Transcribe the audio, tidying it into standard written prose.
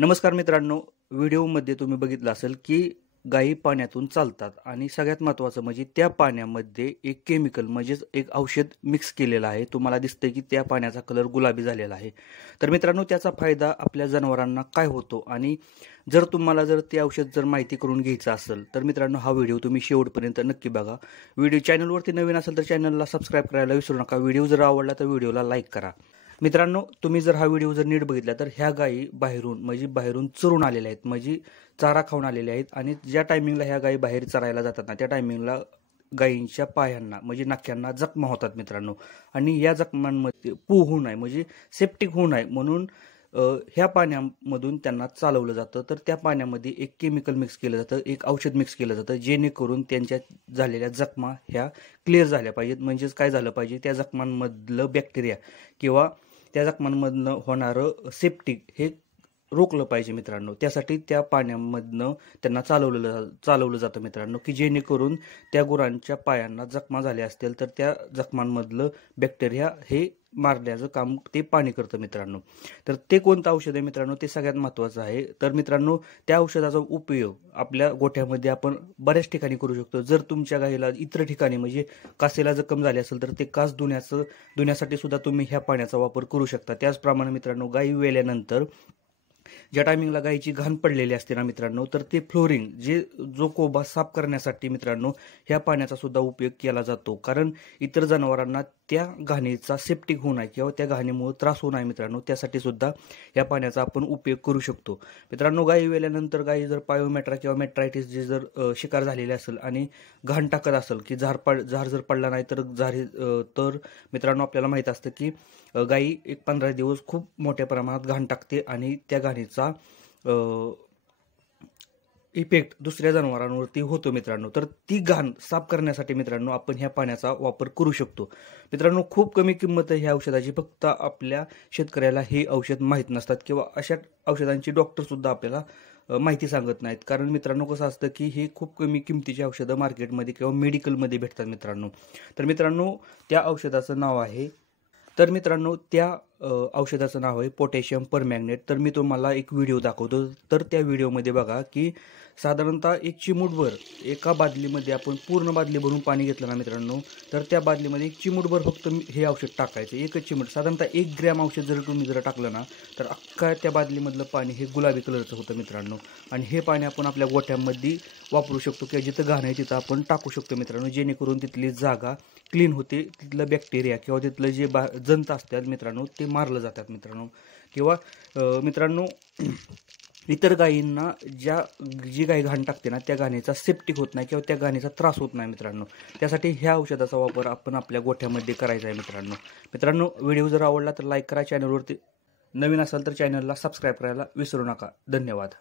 नमस्कार मित्रांनो, व्हिडिओमध्ये तुम्ही बघितलं असेल की गायी पाण्यातून चालतात आणि सगळ्यात महत्त्वाचं म्हणजे त्या पाण्यामध्ये एक केमिकल म्हणजेच एक औषध मिक्स केलेलं आहे. तुम्हाला दिसतंय की त्या पाण्याचा कलर गुलाबी झालेला आहे. तर मित्रांनो, त्याचा फायदा आपल्या जनावरांना काय होतो आणि जर तुम्हाला ते औषध माहिती करून घ्यायचं असेल तर मित्रांनो, हा व्हिडिओ तुम्ही शेवटपर्यंत नक्की बघा. चॅनलवरती नवीन असेल तर चॅनलला सबस्क्राईब करायला विसरू नका. व्हिडिओ जर आवडला तर व्हिडिओला लाईक करा. मित्रांनो, तुम्ही जर हा व्हिडिओ नीट बघितला तर ह्या गायी बाहेरून चरून आलेल्या आहेत, म्हणजे चारा खाऊन आलेल्या आहेत. आणि ज्या टायमिंगला ह्या गायी बाहेर चरायला जातात ना, त्या टायमिंगला गायींच्या पायांना म्हणजे नाक्यांना जखमा होतात मित्रांनो. आणि या जखमांमध्ये पू होऊ नये म्हणजे सेप्टिक होऊ नये म्हणून ह्या पाण्यामधून त्यांना चालवलं जातं. तर त्या पाण्यामध्ये एक केमिकल मिक्स केलं जातं, एक औषध मिक्स केलं जातं, जेणेकरून त्यांच्या झालेल्या जखमा ह्या क्लिअर झाल्या पाहिजेत. म्हणजेच काय झालं पाहिजे, त्या जखमांमधलं बॅक्टेरिया किंवा त्या जखमांमधनं होणारं सेप्टिक हे रोखलं पाहिजे मित्रांनो. त्यासाठी त्या पाण्यामधनं त्यांना चालवलं जातं मित्रांनो, की जेणेकरून त्या गुरांच्या पायांना जखमा झाल्या असतील तर त्या जखमांमधलं बॅक्टेरिया हे मारण्याचं काम ते पाणी करतं मित्रांनो. तर ते कोणतं औषध आहे मित्रांनो, ते सगळ्यात महत्त्वाचं आहे. तर मित्रांनो, त्या औषधाचा उपयोग आपल्या गोठ्यामध्ये आपण बऱ्याच ठिकाणी करू शकतो. जर तुमच्या गाईला इतर ठिकाणी म्हणजे कासेला जखम झाली असेल तर ते कास धुण्यासाठी सुद्धा तुम्ही ह्या पाण्याचा वापर करू शकता. त्याचप्रमाणे मित्रांनो, गाई वेल्यानंतर ज्या टायमिंगला गायीची घाण पडलेली असते ना मित्रांनो, तर ते फ्लोरिंग जो कोबा साफ करण्यासाठी मित्रांनो ह्या पाण्याचा सुद्धा उपयोग केला जातो. कारण इतर जनावरांना त्या घाणीचा सेप्टिक होऊ नये किंवा त्या घाणीमुळे त्रास होऊ नये मित्रांनो, त्यासाठी सुद्धा या पाण्याचा आपण उपयोग करू शकतो. मित्रांनो, गायी वेल्यानंतर गायी जर पायोमेट्रा किंवा मेट्रायटिस शिकार झालेले असेल आणि घाण टाकत असेल की झार जर पडला नाही तर मित्रांनो, आपल्याला माहीत असतं की गायी एक 15 दिवस खूप मोठ्या प्रमाणात घाण टाकते आणि त्या घाणीचा इफेक्ट दुसऱ्या जनावरांवरती होतो मित्रांनो. तर ती घाण साफ करण्यासाठी मित्रांनो आपण ह्या पाण्याचा वापर करू शकतो. मित्रांनो, खूप कमी किंमत आहे ह्या औषधाची. फक्त आपल्या शेतकऱ्याला हे औषध माहीत नसतात किंवा अशा औषधांची डॉक्टर सुद्धा आपल्याला माहिती सांगत नाहीत. कारण मित्रांनो, कसं असतं की हे खूप कमी किमतीची औषधं मार्केटमध्ये किंवा मेडिकलमध्ये भेटतात मित्रांनो. तर मित्रांनो, त्या औषधाचं नाव आहे त्या औषधाचं नाव आहे पोटॅशियम परमॅंगनेट. तर मी तुम्हाला एक व्हिडिओ दाखवतो. तर त्या व्हिडिओमध्ये बघा की साधारणतः एक चिमूटभर एका बादलीमध्ये आपण पूर्ण बादली भरून पाणी घेतलं ना मित्रांनो, तर त्या बादलीमध्ये एक चिमूटभर फक्त हे औषध टाकायचं. एकच चिमूट, साधारणतः 1 ग्रॅम औषध तुम्ही टाकलं ना, तर अख्खा त्या बादलीमधलं पाणी हे गुलाबी कलरचं होतं मित्रांनो. आणि हे पाणी आपण आपल्या गोठ्यामध्ये वापरू शकतो किंवा जिथं घाण आहे तिथं आपण टाकू शकतो मित्रांनो, जेणेकरून तिथली जागा क्लीन होते, तिथलं बॅक्टेरिया किंवा तिथलं जे जंत असतात मित्रांनो ते मारलं जातात मित्रांनो. किंवा मित्रांनो, इतर गायींना जी गाय घाण टाकते ना, त्या घाणीचा सेप्टिक होत नाही किंवा त्या घाणीचा त्रास होत नाही मित्रांनो. त्यासाठी ह्या औषधाचा वापर आपण आपल्या गोठ्यामध्ये करायचा आहे मित्रांनो. व्हिडिओ जर आवडला तर लाईक करा. चॅनलवरती नवीन असाल तर चॅनलला सबस्क्राईब करायला विसरू नका. धन्यवाद.